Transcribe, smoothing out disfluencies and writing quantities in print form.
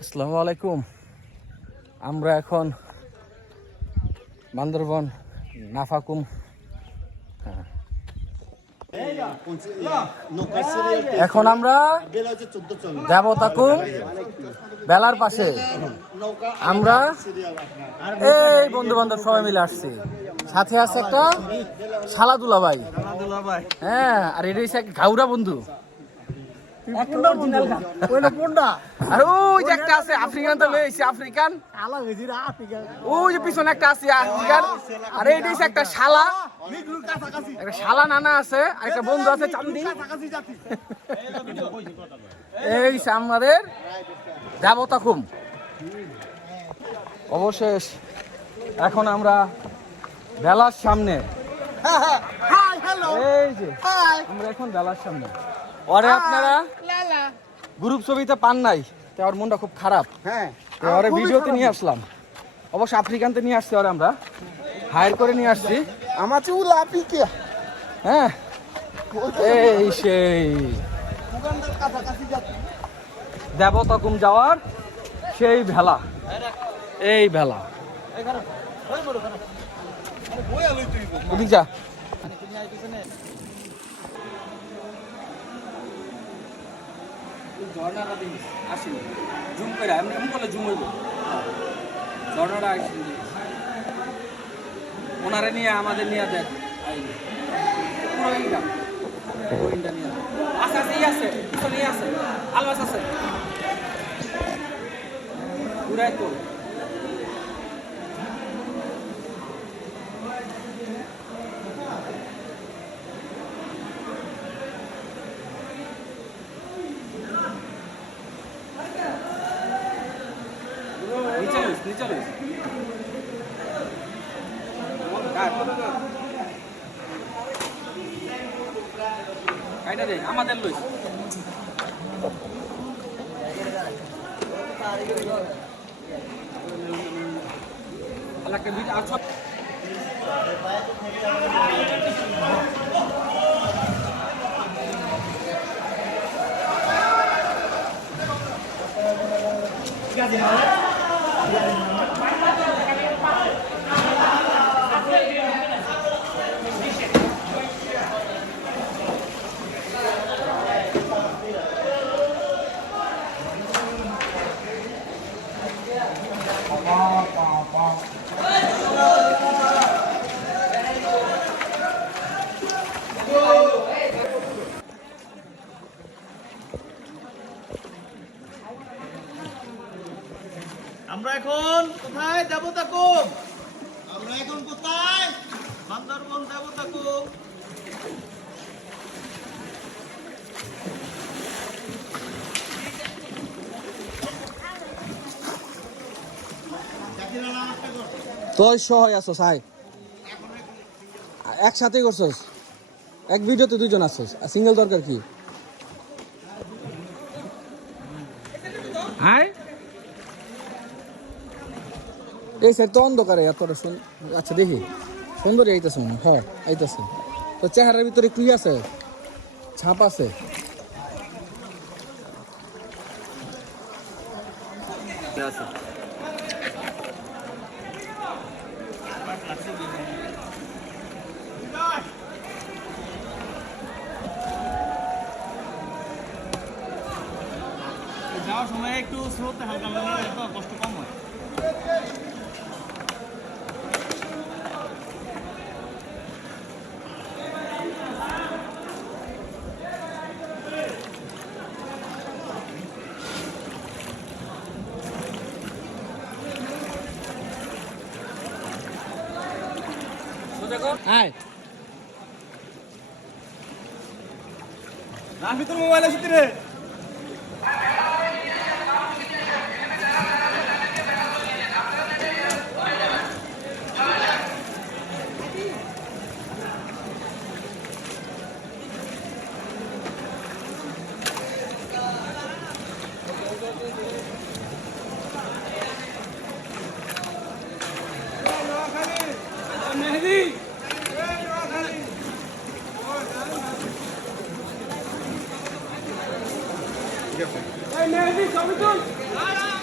আসসালামু আলাইকুম। আমরা এখন বান্দরবন নাফাকুম এখন আমরা দেবতাকুম বেলার পাশে আমরা এই বন্ধু বান্ধব সবাই মিলে আসছি। সাথে আছে একটা শালাদুলা ভাই, হ্যাঁ, আর এটা হচ্ছে এক ঘাউরা বন্ধু। আর ওই যে একটা আছে আফ্রিকান, তো লইছি আফ্রিকান, ওই যে পিছনে একটা আছে আফ্রিকান। আর এইটা হচ্ছে একটা শালা, একটা শালা নানা আছে, আর একটা বন্ধু আছে চান্দি। এই আমাদের দেবতাকুম অবশেষ। এখন আমরা বেলার সামনে, এই যে আমরা এখন বেলার সামনে। ওরে আপনারা গ্রুপ ছবিতে পান নাই, তো ওর মনটা খুব খারাপ। হ্যাঁ, ওরে ভিডিওতে নিয়ে আসলাম। অবশ্য আফ্রিকানতে নিয়ে আসছি, ওরে আমরা হায়ার করে নিয়ে আসছি। আমার চুলা পিকে, হ্যাঁ, এই সেই দেবতাকুম যাওয়ার সেই ভেলা, এই ভেলা। ওদিক যা। ঝর্ণাটা দিস আসিনি, জুম করে এমনি এমন করলে জুম হইব। ঝর্ণাটা আসিনি, ওনারে নিয়ে আমাদের নিয়ে দেখ পুরো এইটা ওইটা নিয়ে আছে আছে আছে পিছনে আছে আলবাস আছে পুরাই তো। আমাদের লইস আমরা এখন কোথায়? দেবতাকুম। আমরা এখন কোথায়? বান্দরবন দেবতাকুম। তোর সহায় আছো সাই, একসাথে করছস, এক ভিডিওতে দুইজন আসছস, সিঙ্গেল দরকার কি? হাই, এই স্যার তো অন্ধকারে এতটা আচ্ছা দেখি সুন্দর আইতেছে মনে, হ্যাঁ আইতেছে। তো চেহারার ভিতরে কি আছে? ছাপ আছে। যাওয়ার সময় একটু স্রোতে হালকা লাগে, তো কষ্ট কম হয়। হাই, রাফি তোর মোবাইল আছে রে? মেহেদি Hey, man, this is